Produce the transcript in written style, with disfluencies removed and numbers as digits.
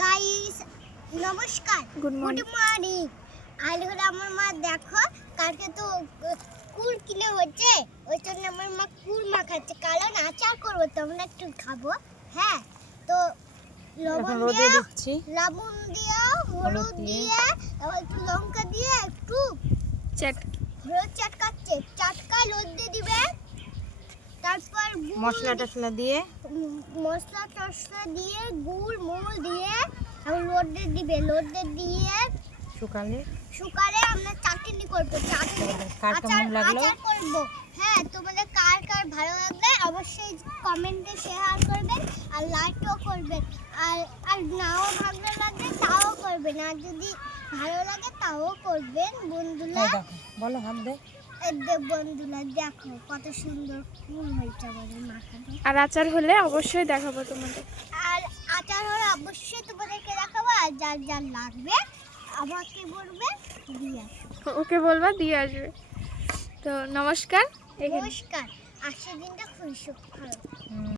Guys নমস্কার, good morning. আর হলো আমার মা দেখো কালকে তো কুল কিনে হচ্ছে, ওই জন্য আমার মা কুল মাখাচ্ছে, কারণ আচার করবো তো আমরা একটু খাবো। হ্যাঁ, তো লবণ দিয়ে হলুদ দিয়ে একটু লঙ্কা দিয়ে একটু হলুদ চাটকা রোদে দিবে, তারপর মশলা টশলা দিয়ে গুড় মুড় দিয়ে রোদে দিবে, রোদে দিয়ে শুকালে আমরা চাটনি করবো, আচার করবো। হ্যাঁ, তোমাদের কার কার ভালো লাগবে অবশ্যই কমেন্টে শেয়ার করবেন আর লাইকও করবেন, আর নাও ভালো লাগে তাও করবেন, আর যদি ভালো লাগে তাও করবেন। বন্ধুরা বলো হাত দে। বন্ধুরা দেখো কত সুন্দর ফুল হয়েছে আমাদের মাখানো। আর আচার হলে অবশ্যই দেখাবো তোমাদের। আর আচার হলে অবশ্যই তোমাদেরকে দেখাবো, আর যার যার লাগবে আমাকে বলবে দিয়ে আসবো। ওকে বলবা দিয়ে আসবে। তো নমস্কার। নমস্কার, আজকের দিনটা খুবই ভালো।